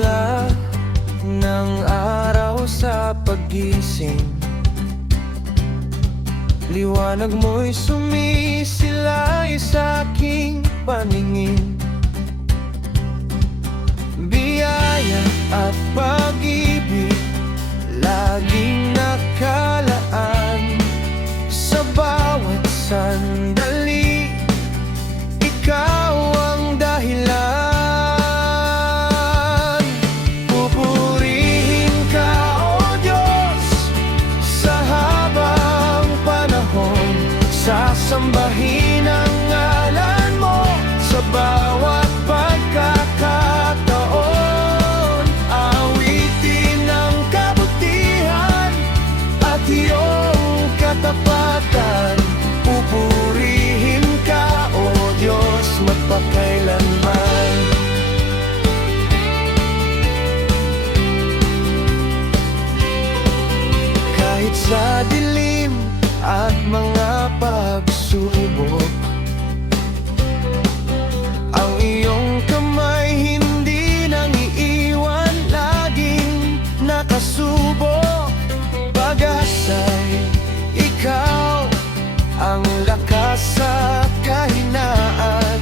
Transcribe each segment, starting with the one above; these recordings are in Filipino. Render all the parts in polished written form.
simula ng araw sa paggising, liwanag mo'y sumisilay sa aking paningin. Biyaya at pag-ibig laging nakalaan sa bawat sandali. Ikaw ang dahilan. Pupurihin ka, O Diyos, sa habang panahon. Sasambahin ang ngalan mo sa bawat pagkakataon. Awitin ang kabutihan at iyong katapatan. Pupurihin ka, O Diyos, magpakailanman. Kahit sa dilim at mga pagsubok, ang iyong kamay hindi nang iiwan, laging nakasubok. Pag-asa'y ikaw ang lakas sa kahinaan,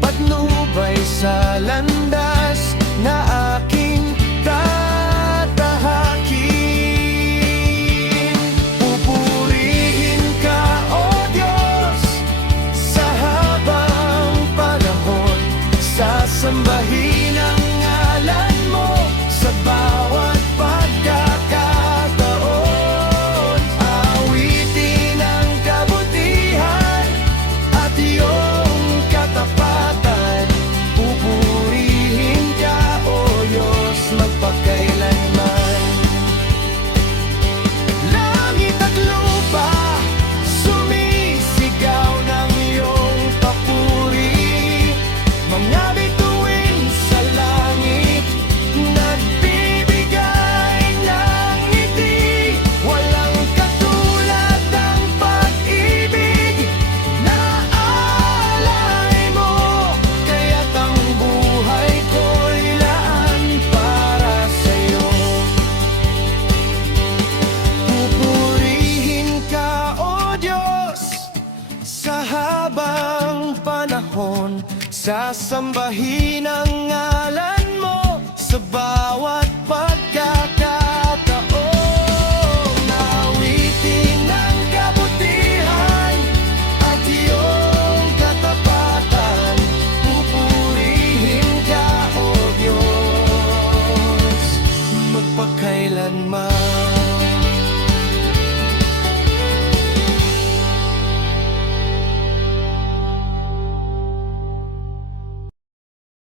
patnubay sa landas na aking tatahakin. Pupurihin ka, O Diyos, sa habang panahon. Sasambahin ang ngalan mo sa bawat pagkakataon. Awitin ang kabutihan at iyong katapatan. Pupurihin ka, O Diyos, magpakailanman. Langit at lupa sumisigaw ng iyong papuri. Mga bituin sa langit nagbibigay ng ngiti. Walang katulad ang pag-ibig na alay mo, kaya't ang buhay ko'y laan para sa'yo. Pupurihin ka, O Diyos, sa habang panahon. Sasambahin ang ngalan mo sa